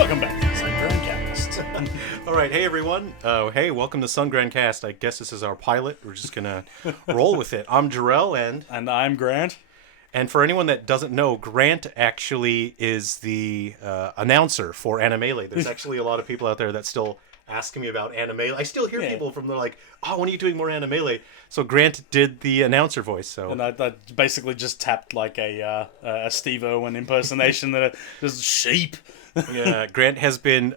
Welcome back to the Sungrandcast. All right, hey everyone. Hey, welcome to Sungrandcast. I guess this is our pilot. We're just gonna roll with it. I'm Jerrel, And I'm Grant. And for anyone that doesn't know, Grant actually is the announcer for Animele. There's actually a lot of people out there that still asking me about Animele. I still hear people from, they're like, oh, when are you doing more Animele? So Grant did the announcer voice. So And I basically just tapped like a Steve Irwin impersonation that is sheep. yeah, Grant has been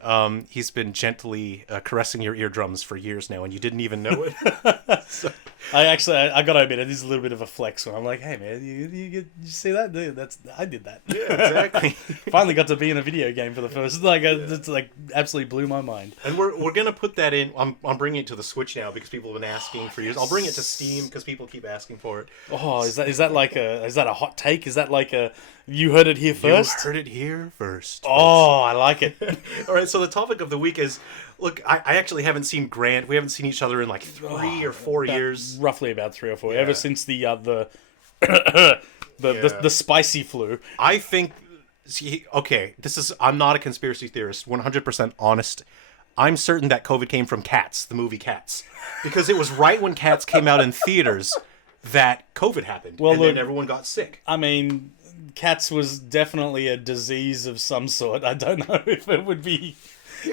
he's been gently caressing your eardrums for years now, and you didn't even know it. So. I gotta admit, it is a little bit of a flex when I'm like, hey man, you see that? I did that. Yeah, exactly. Finally got to be in a video game for the first. It's like absolutely blew my mind. And we're gonna put that in. I'm bringing it to the Switch now because people have been asking for years. I'll bring it to Steam because people keep asking for it. Oh, is that a hot take? Is that like a you heard it here first? You heard it here first. Oh, I like it. All right, so the topic of the week is, look, I actually haven't seen Grant. We haven't seen each other in like 3 or 4 years. Roughly about 3 or 4. Yeah. Ever since the spicy flu. I think, okay, I'm not a conspiracy theorist, 100% honest. I'm certain that COVID came from Cats, the movie Cats. Because it was right when Cats came out in theaters that COVID happened. Well, then everyone got sick. I mean, Cats was definitely a disease of some sort. I don't know if it would be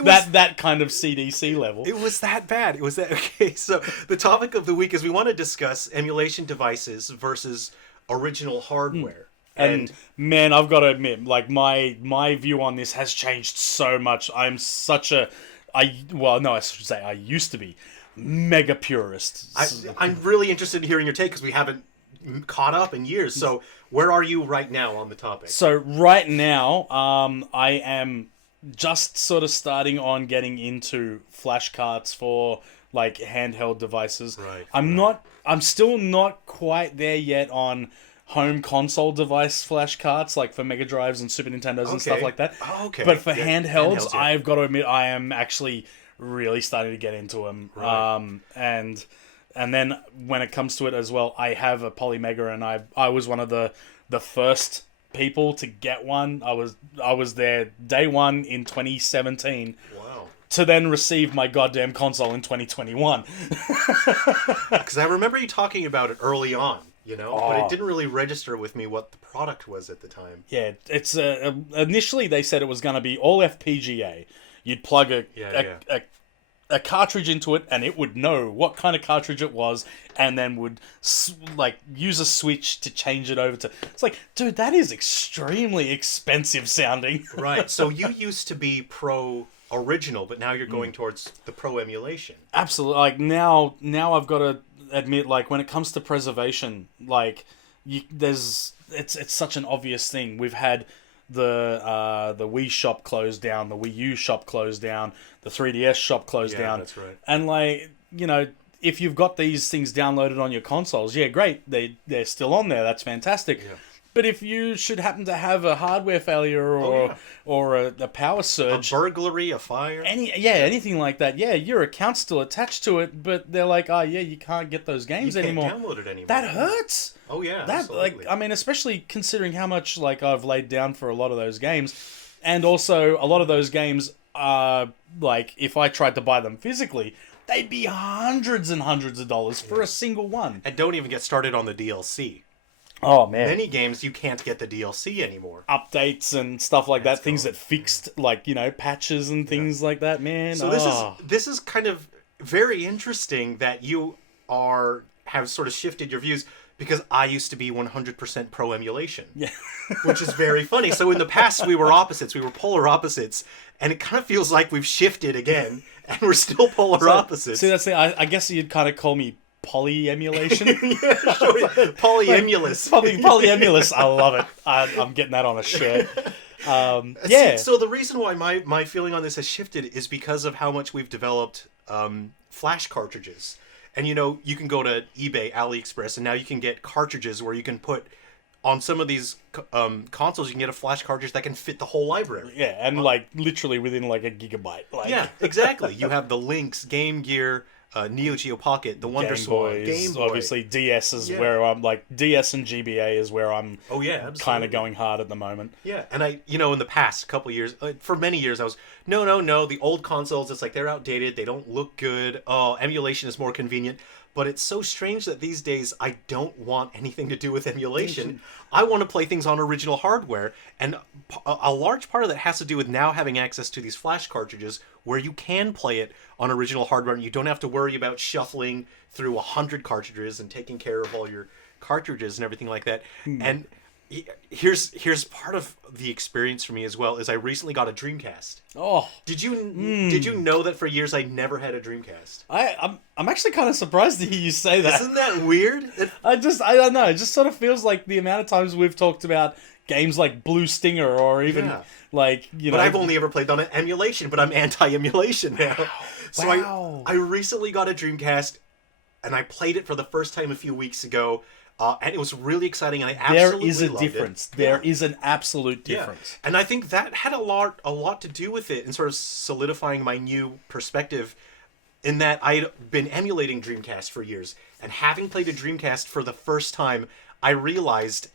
that kind of CDC level. It was that bad. It was that. Okay, so the topic of the week is we want to discuss emulation devices versus original hardware. And man, I've got to admit, like my view on this has changed so much. I used to be mega purist. I'm really interested in hearing your take because we haven't caught up in years. So where are you right now on the topic? So right now, I am just sort of starting on getting into flash carts for like handheld devices. Right. I'm still not quite there yet on home console device flash carts, like for Mega Drives and Super Nintendos and stuff like that. Oh, okay. But for handhelds, yeah. I've got to admit, I am actually really starting to get into them. Right. And then when it comes to it as well, I have a Polymega, and I was one of the first people to get one. I was there day one in 2017. Wow. To then receive my goddamn console in 2021. Because I remember you talking about it early on, but it didn't really register with me what the product was at the time. Yeah, it's initially they said it was going to be all FPGA. You'd plug a cartridge into it, and it would know what kind of cartridge it was, and then would use a switch to change it over to. It's like, dude, that is extremely expensive sounding. Right. So you used to be pro original, but now you're going towards the pro emulation. Absolutely. Like now I've got to admit, like when it comes to preservation, like it's such an obvious thing. We've had the Wii shop closed down, the Wii U shop closed down, the 3DS shop closed down. That's right. And if you've got these things downloaded on your consoles, yeah, great, they're still on there. That's fantastic. Yeah. But if you should happen to have a hardware failure or a power surge, a burglary, a fire, anything like that, your account's still attached to it, but they're like, you can't get those games anymore. You can't download it anymore. That hurts. Oh yeah, that absolutely. Especially considering how much I've laid down for a lot of those games, and also a lot of those games are if I tried to buy them physically, they'd be hundreds and hundreds of dollars for a single one. And don't even get started on the DLC. Oh man! Many games you can't get the DLC anymore. Updates and stuff like that, things that fixed patches and things like that. Man, so this is kind of very interesting that you have sort of shifted your views, because I used to be 100% pro emulation. Yeah, which is very funny. So in the past we were opposites. We were polar opposites, and it kind of feels like we've shifted again, and we're still polar opposites. See, that's the I guess you'd kind of call me poly-emulation. Yeah, sure. Polyemulous. Polyemulous. I love it. I'm getting that on a shirt. So the reason why my feeling on this has shifted is because of how much we've developed flash cartridges. And you can go to eBay, AliExpress, and now you can get cartridges where you can put on some of these consoles, you can get a flash cartridge that can fit the whole library. Yeah, and literally within a gigabyte. Yeah, exactly. You have the Lynx, Game Gear, Neo Geo Pocket, the Wonder Swan, Game Boy. Obviously, DS is where I'm like DS and GBA is where I'm. Oh yeah, kind of going hard at the moment. Yeah, and in the past couple years, for many years, I was no, the old consoles. It's like they're outdated. They don't look good. Oh, emulation is more convenient. But it's so strange that these days I don't want anything to do with emulation. I want to play things on original hardware, and a large part of that has to do with now having access to these flash cartridges where you can play it on original hardware and you don't have to worry about shuffling through 100 cartridges and taking care of all your cartridges and everything like that. And here's part of the experience for me as well is I recently got a Dreamcast. Oh, did you know that for years I never had a Dreamcast? I'm actually kind of surprised to hear you say that. Isn't that weird? I don't know. It just sort of feels like the amount of times we've talked about games like Blue Stinger or even like But I've only ever played on an emulation, but I'm anti-emulation now. Wow. So wow. I recently got a Dreamcast, and I played it for the first time a few weeks ago. And it was really exciting, and I absolutely There is a loved difference. it. There is an absolute difference. And I think that had a lot to do with it in sort of solidifying my new perspective in that I'd been emulating Dreamcast for years. And having played a Dreamcast for the first time, I realized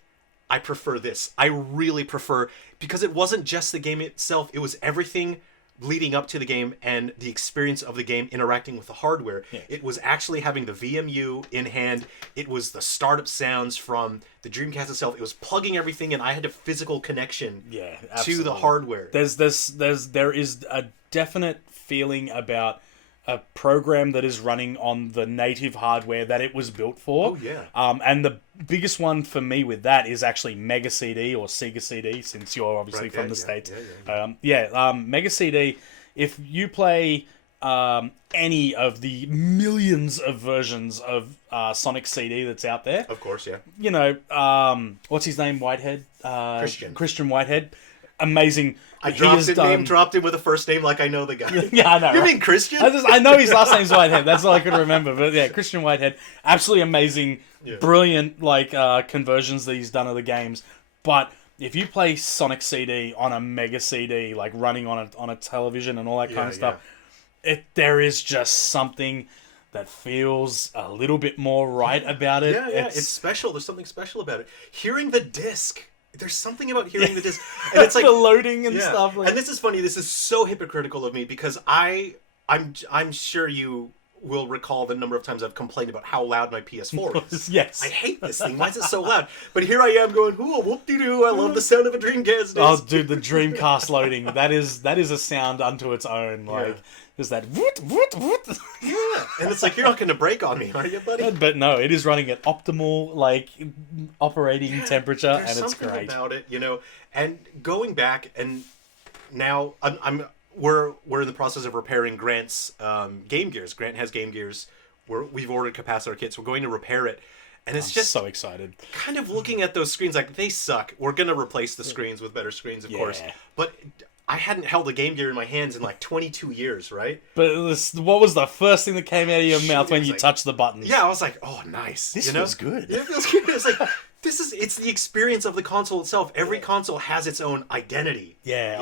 I prefer this. I really prefer, because it wasn't just the game itself, it was everything leading up to the game and the experience of the game interacting with the hardware. Yeah. It was actually having the VMU in hand. It was the startup sounds from the Dreamcast itself. It was plugging everything in. I had a physical connection to the hardware. There is a definite feeling about a program that is running on the native hardware that it was built for. Oh, yeah. And the biggest one for me with that is actually Mega CD or Sega CD, since you're obviously from the States. Mega CD, if you play any of the millions of versions of Sonic CD that's out there. Of course, yeah. You know, what's his name? Whitehead? Christian Whitehead. Amazing. I dropped him with a first name like I know the guy. Yeah, I know. You mean Christian? I know his last name's Whitehead. That's all I could remember. But yeah, Christian Whitehead. Absolutely amazing, brilliant conversions that he's done of the games. But if you play Sonic CD on a Mega CD, like running on a television and all that kind of stuff, there is just something that feels a little bit more right about it. Yeah, it's special. There's something special about it. Hearing the disc. There's something about hearing the disc, and it's like the loading and stuff. And this is funny. This is so hypocritical of me because I'm sure you will recall the number of times I've complained about how loud my PS4 is. Yes, I hate this thing. Why is it so loud? But here I am going, "Ooh, whoop-de-doo! I love the sound of a Dreamcast disc." Oh, dude, the Dreamcast loading. That is a sound unto its own. Like. There's that woot, woot, woot. Yeah, and it's like, you're not going to break on me, are you, buddy? But no, it is running at optimal, operating temperature, and it's great. There's something about it, And going back, and now we're in the process of repairing Grant's Game Gears. Grant has Game Gears. We've ordered capacitor kits. We're going to repair it. And I'm just so excited. Kind of looking at those screens, like, they suck. We're going to replace the screens with better screens, of course. But I hadn't held a Game Gear in my hands in 22 years, right? But what was the first thing that came out of your mouth when you touched the buttons? Yeah, I was like, oh, nice. This feels good. Yeah, it feels good. It's like, it's the experience of the console itself. Every console has its own identity. Yeah,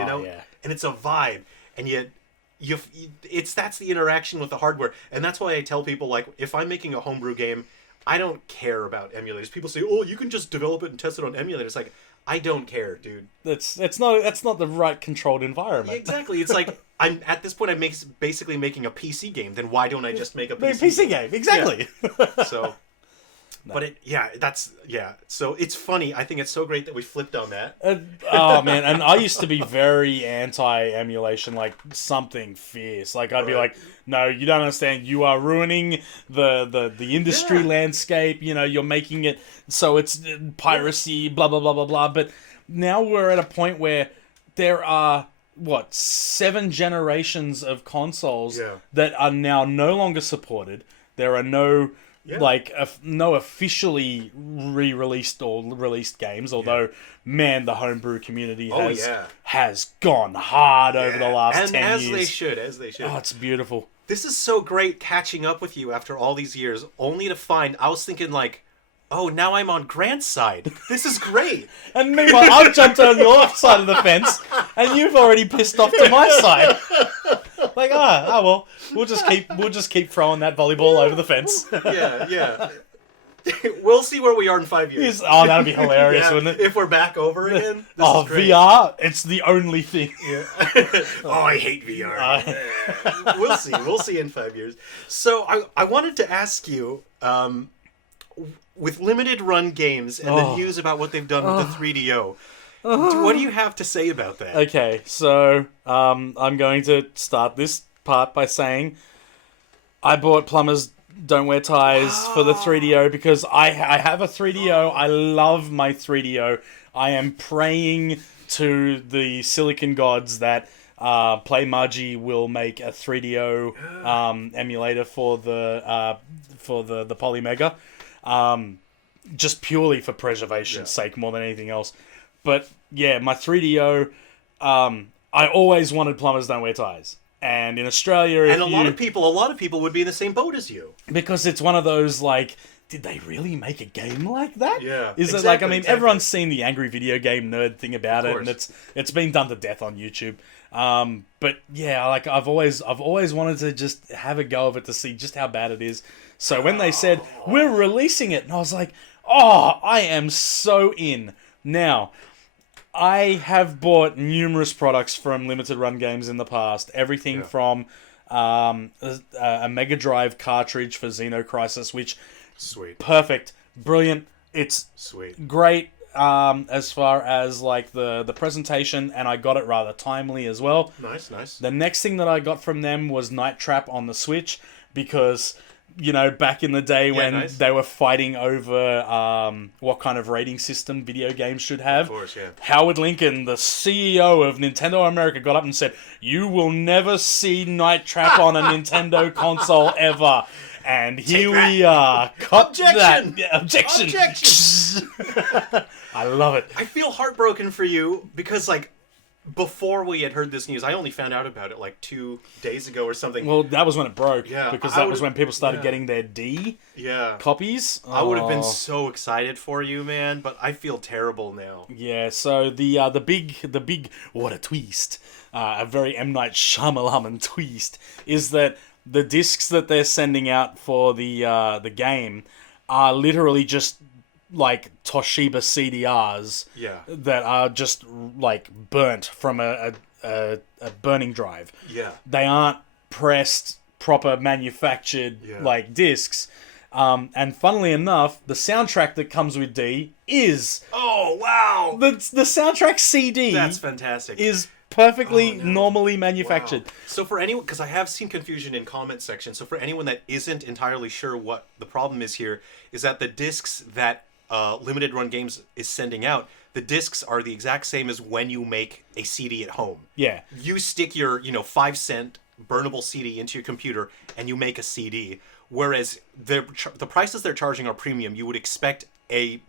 and it's a vibe. And yet, that's the interaction with the hardware. And that's why I tell people, if I'm making a homebrew game, I don't care about emulators. People say, oh, you can just develop it and test it on emulators. Like, I don't care, dude. That's not the right controlled environment. Exactly. It's like I'm at this point. I'm basically making a PC game. Then why don't I just make a PC game? Exactly. Yeah. So, but So it's funny. I think it's so great that we flipped on that. Oh man, and I used to be very anti-emulation, something fierce. I'd be like, no, you don't understand. You are ruining the industry landscape. You're making it so it's piracy, blah blah blah blah blah. But now we're at a point where there are 7 generations of consoles that are now no longer supported. There are no no officially re-released or released games, although man, the homebrew community has gone hard over the last 10 years. As they should. Oh, it's beautiful. This is so great catching up with you after all these years, only to find I was thinking oh, now I'm on Grant's side. This is great. And meanwhile, I've jumped on your side of the fence, and you've already pissed off to my side. Like, well, we'll just keep throwing that volleyball over the fence. Yeah. We'll see where we are in 5 years. Oh, that'd be hilarious, wouldn't it? If we're back over again. VR, it's the only thing. Yeah. I hate VR. We'll see in 5 years. So I wanted to ask you, with limited run games and the news about what they've done with the 3DO, what do you have to say about that? Okay, so I'm going to start this part by saying I bought Plumbers Don't Wear Ties for the 3DO because I have a 3DO. I love my 3DO. I am praying to the silicon gods that PlayMaji will make a 3DO emulator for the Polymega, just purely for preservation's sake more than anything else. But yeah, my 3DO, I always wanted Plumbers Don't Wear Ties. And in Australia, a lot of people would be in the same boat as you. Because it's one of those, like, did they really make a game like that? Yeah. Is it like, I mean, everyone's seen the angry video game nerd thing about it, and it's been done to death on YouTube. But yeah, like I've always wanted to just have a go of it to see just how bad it is. So when they said we're releasing it, and I was like, I am so in. Now, I have bought numerous products from limited run games in the past. Everything from a Mega Drive cartridge for Xenocrisis, which perfect, brilliant. It's great as far as like the presentation, and I got it rather timely as well. Nice. The next thing that I got from them was Night Trap on the Switch because, you know, back in the day when they were fighting over what kind of rating system video games should have. Of course, yeah. Howard Lincoln, the CEO of Nintendo America, got up and said, "You will never see Night Trap on a Nintendo console ever." And here we are. Objection! Objection! I love it. I feel heartbroken for you because, like, before we had heard this news, I only found out about it like 2 days ago or something. Well, that was when it broke. Yeah, because that was when people started getting their copies. I would have been so excited for you, man, but I feel terrible now. Yeah, so the big what a twist, a very M. Night Shyamalan twist, is that the discs that they're sending out for the game are literally just like Toshiba CDRs that are just like burnt from a burning drive. Yeah. They aren't pressed, proper manufactured like discs. And funnily enough, the soundtrack that comes with D is... Oh, wow! The soundtrack CD... That's fantastic. ...is perfectly normally manufactured. Wow. So for anyone... Because I have seen confusion in comment section. So for anyone that isn't entirely sure what the problem is here, is that the discs that Limited Run Games is sending out, the discs are the exact same as when you make a CD at home. Yeah. You stick your, 5-cent burnable CD into your computer and you make a CD. Whereas the prices they're charging are premium. You would expect a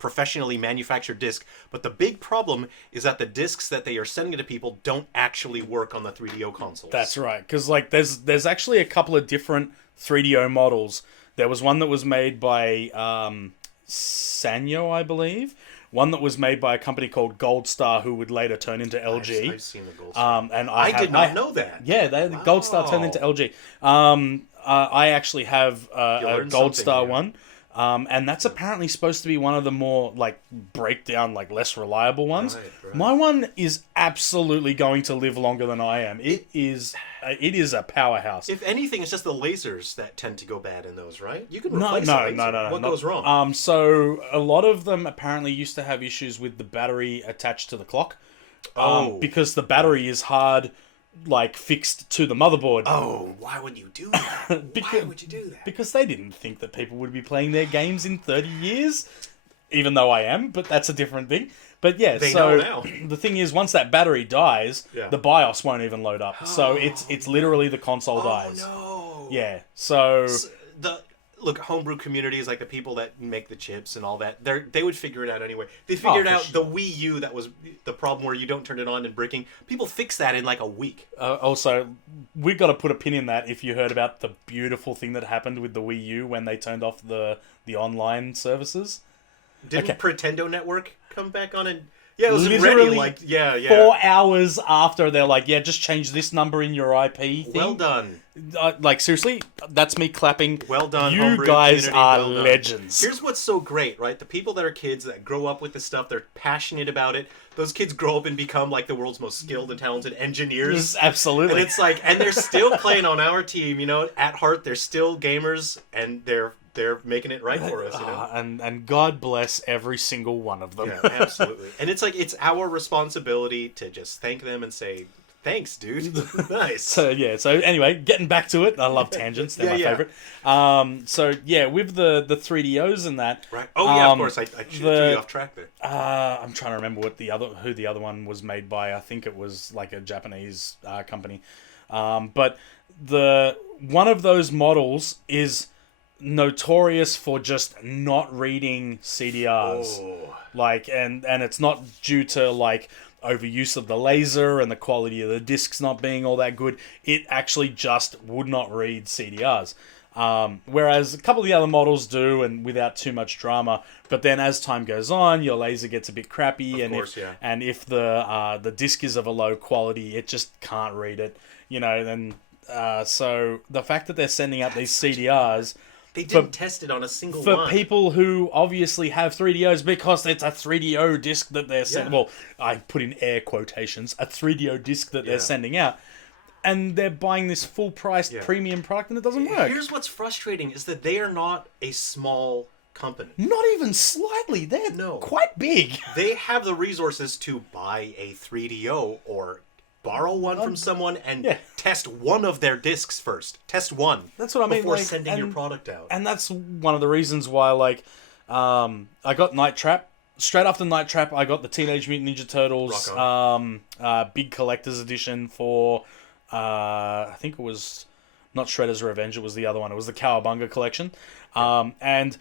professionally manufactured disc. But the big problem is that the discs that they are sending to people don't actually work on the 3DO consoles. That's right. Because like there's actually a couple of different 3DO models. There was one that was made by Sanyo, I believe. One that was made by a company called Gold Star, who would later turn into LG. I've seen the Gold Star. And I did not know that. Yeah, Gold Star turned into LG. I actually have a Gold Star one. And that's apparently supposed to be one of the more, like, breakdown, like, less reliable ones. Right. My one is absolutely going to live longer than I am. It is a powerhouse. If anything, it's just the lasers that tend to go bad in those, right? You can replace a laser. No. What goes wrong? So, a lot of them apparently used to have issues with the battery attached to the clock. Because the battery is hard... like fixed to the motherboard. Oh, why would you do that? Why would you do that? Because they didn't think that people would be playing their games in 30 years. Even though I am, but that's a different thing. But yeah, they know now. The thing is, once that battery dies, the BIOS won't even load up. So it's literally the console dies. Oh no. Yeah. So Look, homebrew communities, like the people that make the chips and all that, they would figure it out anyway. They figured out the Wii U, that was the problem where you don't turn it on and bricking. People fix that in like a week. Also, we've got to put a pin in that if you heard about the beautiful thing that happened with the Wii U when they turned off the online services. Didn't Pretendo Network come back on and Yeah, it was literally ready, like, 4 hours after they're like, yeah, just change this number in your IP thing. Well done. Like, seriously, that's me clapping. Well done, you homebrew guys community, are well done. legends. Here's what's so great, right? The people that are kids that grow up with this stuff, they're passionate about it. Those kids grow up and become like the world's most skilled and talented engineers. Yes, absolutely. And it's like, and they're still playing on our team, you know, at heart, they're still gamers, and they're making it right for us, you know. And God bless every single one of them. Yeah, absolutely. And it's like, it's our responsibility to just thank them and say, thanks, dude. Nice. So anyway, getting back to it, I love tangents. They're my favorite. So yeah, with the 3DOs and that. Right. Oh yeah, of course. I threw you off track there. I'm trying to remember who the other one was made by. I think it was like a Japanese company. But one of those models is notorious for just not reading CDRs. Oh. Like, and it's not due to like overuse of the laser and the quality of the discs not being all that good. It actually just would not read CDRs. Whereas a couple of the other models do, and without too much drama. But then as time goes on, your laser gets a bit crappy, and if the disc is of a low quality, it just can't read it. You know, then so the fact that they're sending out these CDRs. They didn't test it on a single one. For people who obviously have 3DOs, because it's a 3DO disc that they're sending... Yeah. Well, I put in air quotations. A 3DO disc that they're sending out. And they're buying this full-priced premium product and it doesn't work. Here's what's frustrating, is that they are not a small company. Not even slightly. They're quite big. They have the resources to buy a 3DO or borrow one from someone and test one of their discs first. Test one. That's what I mean. Before sending your product out. And that's one of the reasons why, like, I got Night Trap. Straight after Night Trap, I got the Teenage Mutant Ninja Turtles big collector's edition for, I think it was not Shredder's Revenge, it was the other one. It was the Cowabunga collection. And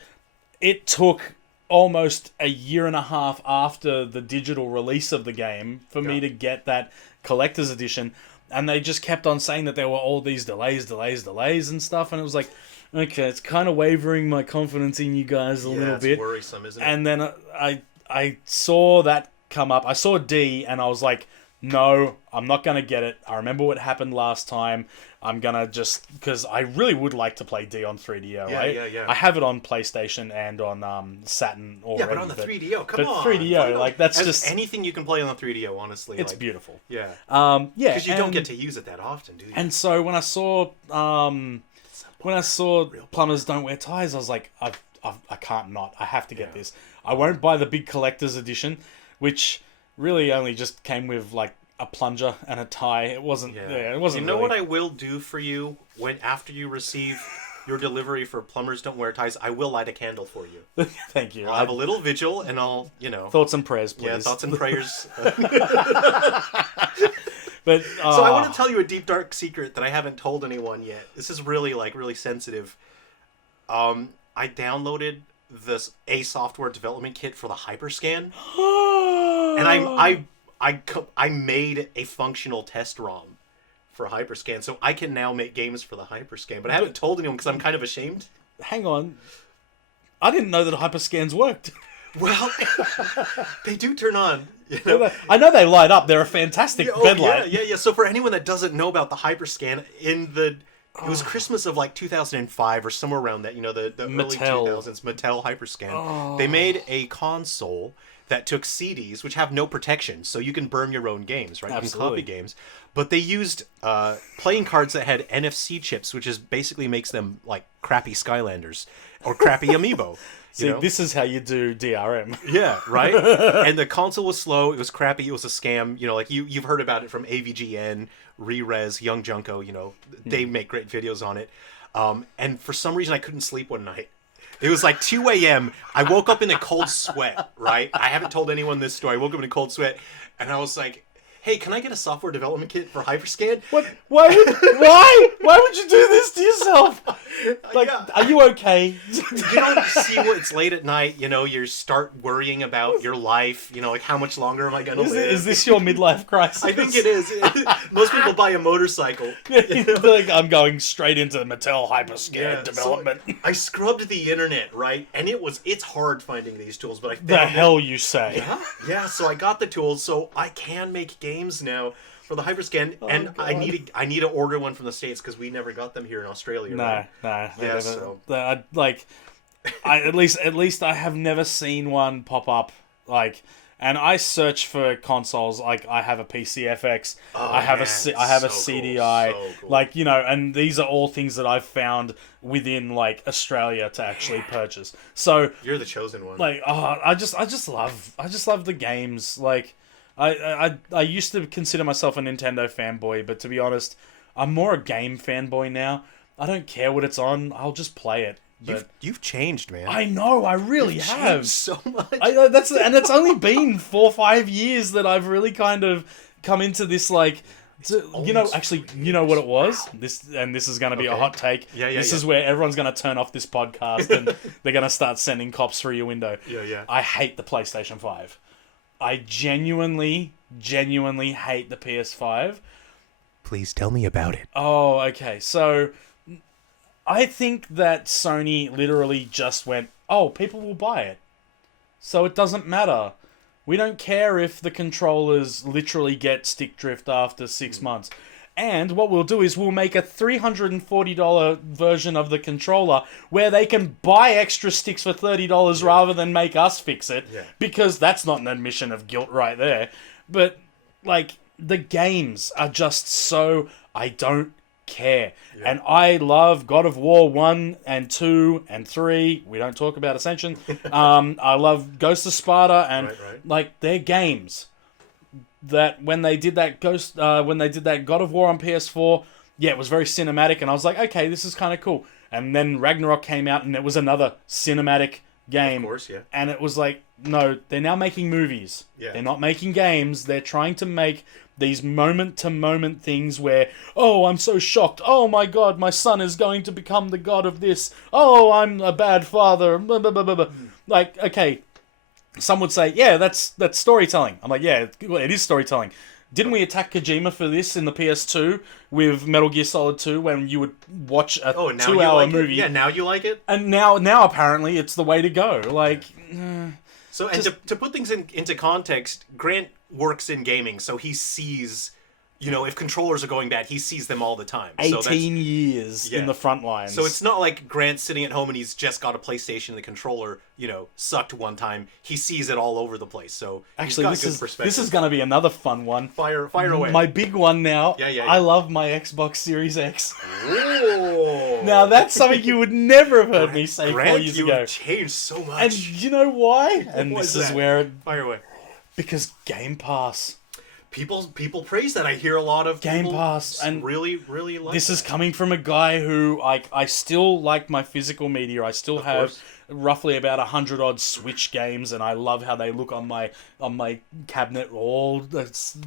it took almost a year and a half after the digital release of the game for me to get that collector's edition, and they just kept on saying that there were all these delays and stuff, and it was like, okay, it's kind of wavering my confidence in you guys a little bit. It's worrisome, isn't it? And then I saw that come up. I saw D, and I was like, no, I'm not going to get it. I remember what happened last time. I'm going to just... Because I really would like to play D on 3DO, right? Yeah. I have it on PlayStation and on Saturn already. Yeah, but on the 3DO, come on. But 3DO, like, that's just... Anything you can play on the 3DO, honestly. It's beautiful. Yeah. Because you don't get to use it that often, do you? And so when I saw... Plumbers Don't Wear Ties, I was like, I can't not. I have to get this. I won't buy the big collector's edition, which... really only just came with like a plunger and a tie. It wasn't. It wasn't. You know what I will do for you after you receive your delivery for Plumbers Don't Wear Ties? I will light a candle for you. Thank you. I'll have a little vigil, and I'll thoughts and prayers, please. Yeah, thoughts and prayers. But so I want to tell you a deep dark secret that I haven't told anyone yet. This is really sensitive. I downloaded a software development kit for the HyperScan. And I made a functional test ROM for HyperScan, so I can now make games for the HyperScan. But I haven't told anyone because I'm kind of ashamed. Hang on, I didn't know that HyperScans worked. Well, they do turn on. You know? I know they light up. They're a fantastic bed light. Yeah. So for anyone that doesn't know about the HyperScan, it was Christmas of like 2005 or somewhere around that. You know, the early 2000s Mattel HyperScan. Oh. They made a console that took CDs, which have no protection, so you can burn your own games, right? Absolutely. You can copy games. But they used playing cards that had NFC chips, which is basically makes them like crappy Skylanders or crappy Amiibo. See, this is how you do DRM. Yeah, right? And the console was slow, it was crappy, it was a scam. You know, like you've heard about it from AVGN, Re-Res, Young Junko, they make great videos on it. And for some reason I couldn't sleep one night. It was like 2 a.m. I woke up in a cold sweat, right? I haven't told anyone this story. I woke up in a cold sweat, and I was like, hey, can I get a software development kit for HyperScan? What? Why would you do this to yourself? Like, are you okay? You don't see it's late at night, you start worrying about your life, like how much longer am I going to live? Is this your midlife crisis? I think it is. Most people buy a motorcycle. Like, I'm going straight into Mattel HyperScan development. So I scrubbed the internet, right? And it's hard finding these tools, but I found the hell you say? Yeah, so I got the tools, so I can make games now for the HyperScan, and God. I need to order one from the States because we never got them here in Australia. No. Yeah, so at least I have never seen one pop up. Like, and I search for consoles. Like, I have a PCFX, I have a CDI, cool. So cool. Like, and these are all things that I've found within like Australia to actually purchase. So you're the chosen one. Like, I just love the games. Like, I used to consider myself a Nintendo fanboy, but to be honest, I'm more a game fanboy now. I don't care what it's on. I'll just play it. But you've changed, man. I know, I really have. Changed so much. It's only been 4 or 5 years that I've really kind of come into this, like, you know what it was? This is going to be a hot take. This is where everyone's going to turn off this podcast and they're going to start sending cops through your window. Yeah. I hate the PlayStation 5. I genuinely hate the PS5. Please tell me about it. Oh, okay. So I think that Sony literally just went, oh, people will buy it. So it doesn't matter. We don't care if the controllers literally get stick drift after 6 months. And what we'll do is we'll make a $340 version of the controller where they can buy extra sticks for $30 rather than make us fix it. Yeah. Because that's not an admission of guilt right there. But, like, the games are just so... I don't care. Yeah. And I love God of War 1 and 2 and 3. We don't talk about Ascension. I love Ghost of Sparta and, like, they're games that when they did that God of War on PS4, it was very cinematic, and I was like, okay, this is kind of cool. And then Ragnarok came out, and it was another cinematic game. Of course, yeah. And it was like, no, they're now making movies. Yeah. They're not making games. They're trying to make these moment-to-moment things where, oh, I'm so shocked. Oh, my God, my son is going to become the god of this. Oh, I'm a bad father. Blah, blah, blah, blah. Like, okay, some would say, yeah, that's storytelling. I'm like, yeah, it is storytelling. Didn't we attack Kojima for this in the PS2 with Metal Gear Solid 2 when you would watch a 2-hour movie? Yeah, now you like it? And now apparently it's the way to go. Like, so, and to put things into context, Grant works in gaming, so he sees, if controllers are going bad, he sees them all the time. 18 years in the front lines. So it's not like Grant's sitting at home and he's just got a PlayStation and the controller, sucked one time. He sees it all over the place. So actually, this is going to be another fun one. Fire away. My big one now. Yeah. I love my Xbox Series X. Ooh. Now that's something you would never have heard me say 4 years ago. You've changed so much. And you know why? And this is where fire away. Because Game Pass. People praise that. I hear a lot of Game Pass, and really like this is coming from a guy who I still like my physical media. I still have roughly about 100 odd Switch games, and I love how they look on my cabinet, all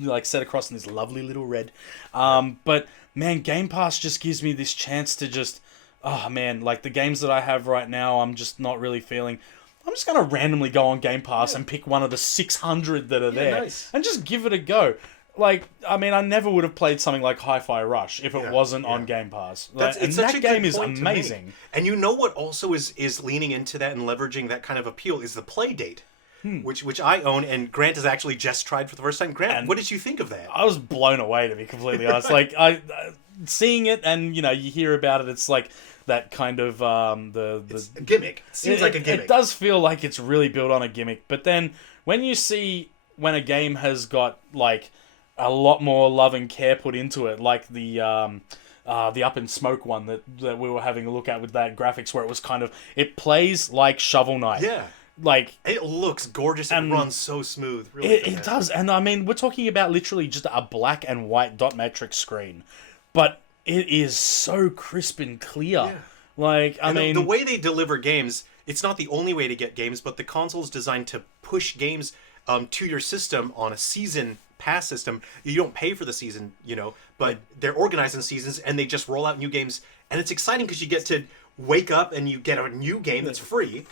like set across in this lovely little red. But man, Game Pass just gives me this chance to just like the games that I have right now, I'm just not really feeling. I'm just going to randomly go on Game Pass and pick one of the 600 that are there and just give it a go. Like, I mean, I never would have played something like Hi-Fi Rush if it wasn't on Game Pass. And that game is amazing. And you know what also is leaning into that and leveraging that kind of appeal is the Playdate, which I own, and Grant has actually just tried for the first time. Grant, what did you think of that? I was blown away, to be completely honest. Like, seeing it and, you hear about it, it's like that kind of it's a gimmick. It seems like a gimmick. It does feel like it's really built on a gimmick. But then when you see when a game has got like a lot more love and care put into it, like the Up in Smoke one that we were having a look at with that graphics, where it was kind of, it plays like Shovel Knight. Yeah. Like, it looks gorgeous and runs so smooth. Really, it does. And I mean, we're talking about literally just a black and white dot matrix screen, but it is so crisp and clear. Yeah. Like, I mean, the way they deliver games, it's not the only way to get games, but the console's designed to push games to your system on a season pass system. You don't pay for the season, but they're organized in seasons, and they just roll out new games, and it's exciting because you get to wake up and you get a new game that's free.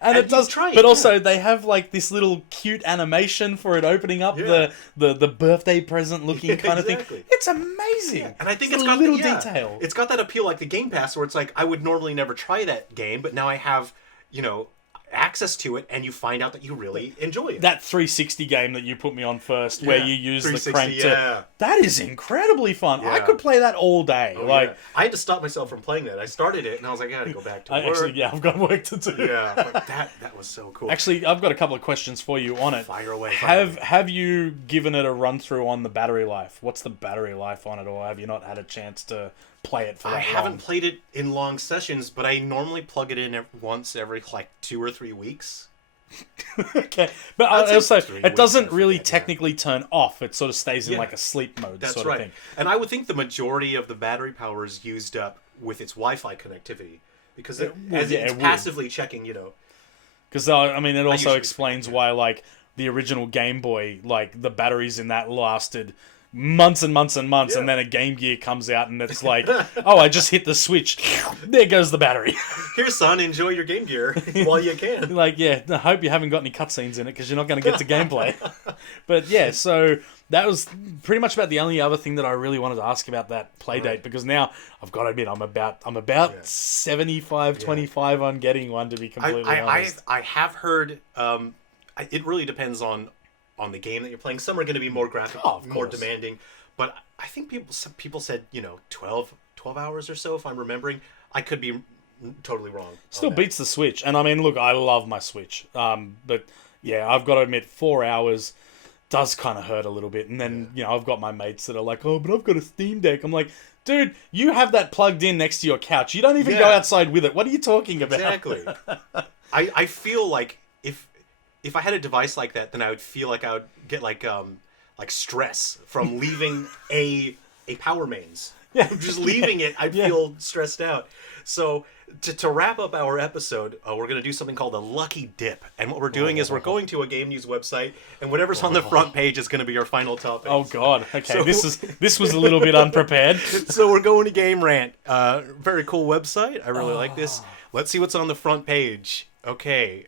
And it does, but also they have like this little cute animation for it opening up the birthday present looking kind of thing. It's amazing. Yeah. And I think it's got little detail. It's got that appeal like the Game Pass, where it's like I would normally never try that game, but now I have, access to it, and you find out that you really enjoy it. That 360 game that you put me on first, where you use the crank to... That is incredibly fun. Yeah. I could play that all day. I had to stop myself from playing that. I started it, and I was like, I gotta go back to work. Actually, I've got work to do. Yeah, but that was so cool. Actually, I've got a couple of questions for you on it. Fire away. Have you given it a run-through on the battery life? What's the battery life on it, or have you not had a chance to play it for that long? I haven't played it in long sessions, but I normally plug it in once every 2 or 3 weeks. Okay, but also it doesn't really technically turn off. It sort of stays in like a sleep mode. That's sort right. of thing. And I would think the majority of the battery power is used up with its Wi-Fi connectivity, because it's passively checking. Because it also explains why the original Game Boy, the batteries in that lasted months and months and months, and then a Game Gear comes out and it's like, oh, I just hit the switch, there goes the battery. Here, son, enjoy your Game Gear while you can. I hope you haven't got any cutscenes in it, because you're not going to get to gameplay. But yeah, so that was pretty much about the only other thing that I really wanted to ask about that Playdate, because now I've got to admit I'm about 75-25 on getting one, to be completely honest. I have heard it really depends on the game that you're playing. Some are going to be more graphic, more demanding, but I think people said 12 hours or so, if I'm remembering. I could be totally wrong. Still beats the Switch, and look, I love my Switch, but yeah, I've got to admit 4 hours does kind of hurt a little bit. And then I've got my mates that are like, oh, but I've got a Steam Deck. I'm like, dude, you have that plugged in next to your couch. You don't even go outside with it. What are you talking about? Exactly. I feel like if I had a device like that, then I would feel like I would get like stress from leaving a power mains. Yeah, just leaving it, I'd feel stressed out. So to wrap up our episode, we're going to do something called a lucky dip. And what we're doing is we're going to a game news website, and whatever's on the front page is going to be our final topic. Oh God! Okay, so, this was a little bit unprepared. So we're going to Game Rant. Very cool website. I really like this. Let's see what's on the front page. Okay.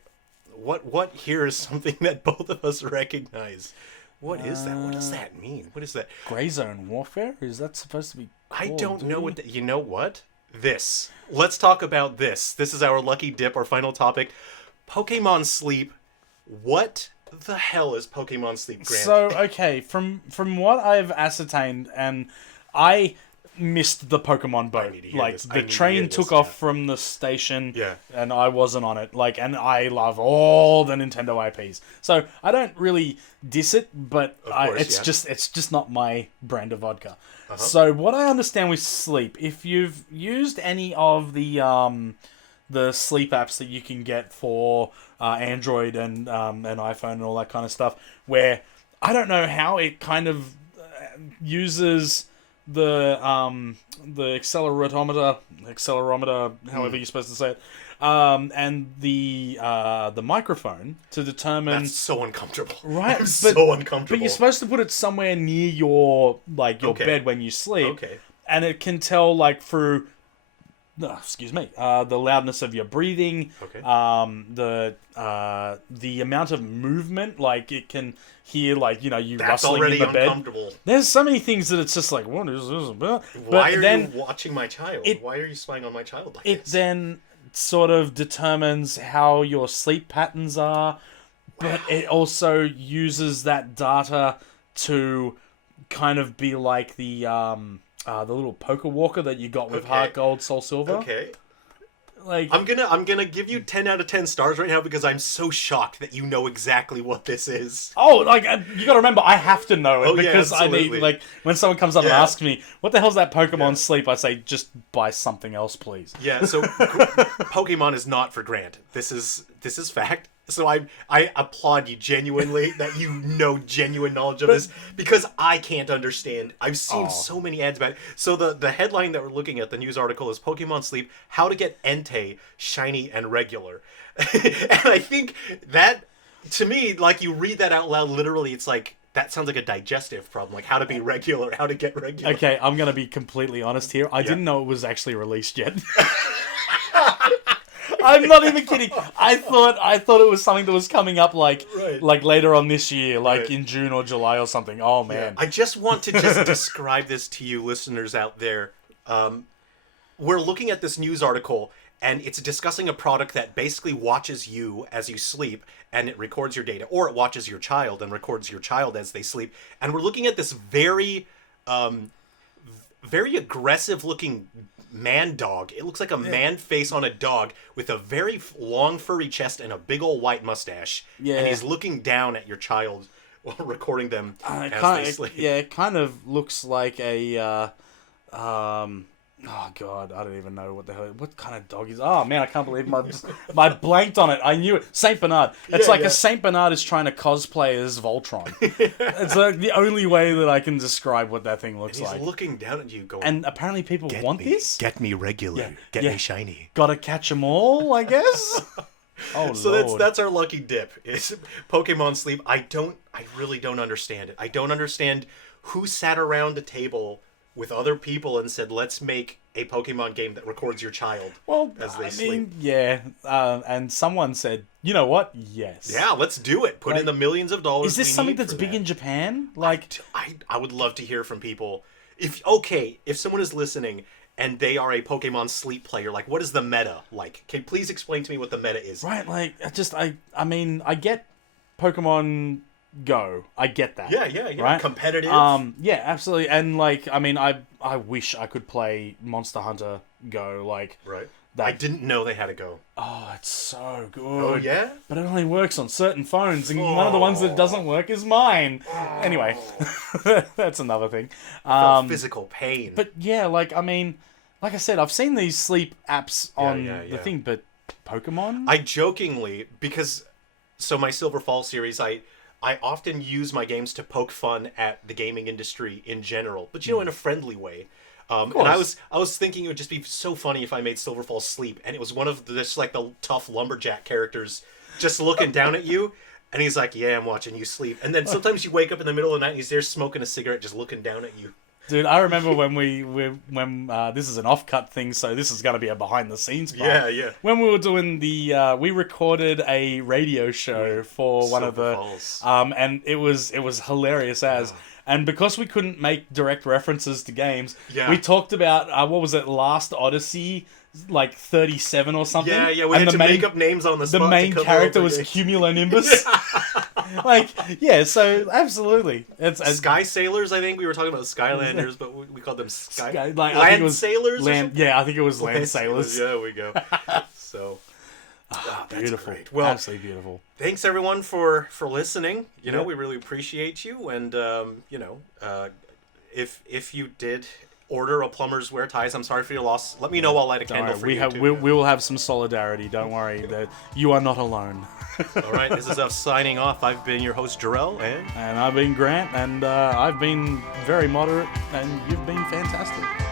What here is something that both of us recognize? What is that? What does that mean? What is that? Gray Zone Warfare? Is that supposed to be I don't know what you know what? This. Let's talk about this. This is our lucky dip, our final topic. Pokemon Sleep. What the hell is Pokemon Sleep, Grant? So, okay, from what I've ascertained, and I missed the Pokemon boat. The train took off from the station, and I wasn't on it. And I love all the Nintendo IPs, so I don't really diss it, but it's just not my brand of vodka. So what I understand with Sleep, if you've used any of the sleep apps that you can get for Android and iPhone and all that kind of stuff, where I don't know how it kind of uses the accelerometer, however you're supposed to say it, and the microphone to determine. That's so uncomfortable. Right, so uncomfortable. But you're supposed to put it somewhere near your bed when you sleep. Okay. And it can tell through. The loudness of your breathing. Okay. The amount of movement, it can hear, you That's rustling in the bed. Uncomfortable. There's so many things that it's just like, what is this about? Why are you watching my child? Why are you spying on my child like this? It then sort of determines how your sleep patterns are, but it also uses that data to kind of be like the little poker walker that you got with Heart Gold, Soul Silver. Okay. I'm gonna give you 10 out of 10 stars right now because I'm so shocked that you know exactly what this is. Oh, you gotta remember, I have to know it because I need, when someone comes up and asks me, what the hell's that Pokemon Sleep? I say, just buy something else, please. Yeah, so Pokemon is not for Grant. This is fact. So I applaud you genuinely that you know genuine knowledge of this, because I can't understand. I've seen so many ads about it. So the headline that we're looking at, the news article, is Pokemon Sleep, How to Get Entei Shiny and Regular. And I think that, to me, you read that out loud, literally, it's like that sounds like a digestive problem, like how to be regular, how to get regular. Okay, I'm going to be completely honest here. I didn't know it was actually released yet. I'm not even kidding. I thought it was something that was coming up like later on this year, like in June or July or something. Oh man. I just want to describe this to you listeners out there. We're looking at this news article and it's discussing a product that basically watches you as you sleep and it records your data, or it watches your child and records your child as they sleep. And we're looking at this very very aggressive looking man dog. It looks like a man face on a dog with a very long furry chest and a big old white mustache. Yeah. And he's looking down at your child while recording them as they sleep. Yeah, it kind of looks like a oh god, I don't even know what kind of dog is. Oh man, I can't believe my blanked on it. I knew it. Saint Bernard. It's a Saint Bernard is trying to cosplay as Voltron. It's like the only way that I can describe what that thing looks like. He's looking down at you, going. And apparently people want this. Get me regular. Get me shiny. Gotta catch them all, I guess. Oh so Lord. that's our lucky dip. Is Pokemon Sleep. I really don't understand it. I don't understand who sat around a table with other people and said, let's make a Pokemon game that records your child as they sleep. And someone said, you know what? Yes. Yeah, let's do it. Put in the millions of dollars. Is this something that's big in Japan? Like, I would love to hear from people. If someone is listening and they are a Pokemon Sleep player, like, what is the meta like? Can you please explain to me what the meta is? Right, like, I mean, I get Pokemon Go. I get that. Yeah. Right? Competitive. Yeah, absolutely. And like, I mean, I wish I could play Monster Hunter Go. Like, right. I didn't know they had a Go. Oh, it's so good. Oh yeah. But it only works on certain phones, and one of the ones that doesn't work is mine. Anyway, that's another thing. Physical pain. But yeah, like, I mean, like I said, I've seen these sleep apps on the thing, but Pokemon. I jokingly, because my Silver Fall series, I often use my games to poke fun at the gaming industry in general, but in a friendly way. And I was thinking it would just be so funny if I made Silverfall Sleep, and it was one of the tough lumberjack characters just looking down at you, and he's like, "Yeah, I'm watching you sleep." And then sometimes you wake up in the middle of the night and he's there smoking a cigarette, just looking down at you. Dude, I remember when this is an off-cut thing, so this is going to be a behind-the-scenes part. Yeah. When we were doing we recorded a radio show for one of the Falls. And it was hilarious and because we couldn't make direct references to games, we talked about what was it, Last Odyssey, like 37 or something. Yeah, we had to make up names on the spot. The main character was Cumulonimbus. So absolutely. It's Sky Sailors, I think we were talking about Skylanders, but we called them Land Sailors. I think it was Land Sailors. Yeah, we go. So beautiful. Great. Well, absolutely beautiful. Thanks everyone for listening. We really appreciate you, and if you did order a Plumbers Wear Ties, I'm sorry for your loss. Let me know. I'll light a candle for you. We will have some solidarity. Don't worry. That you are not alone. All right, this is us signing off. I've been your host, Jerrel, and I've been Grant, and I've been very moderate, and you've been fantastic.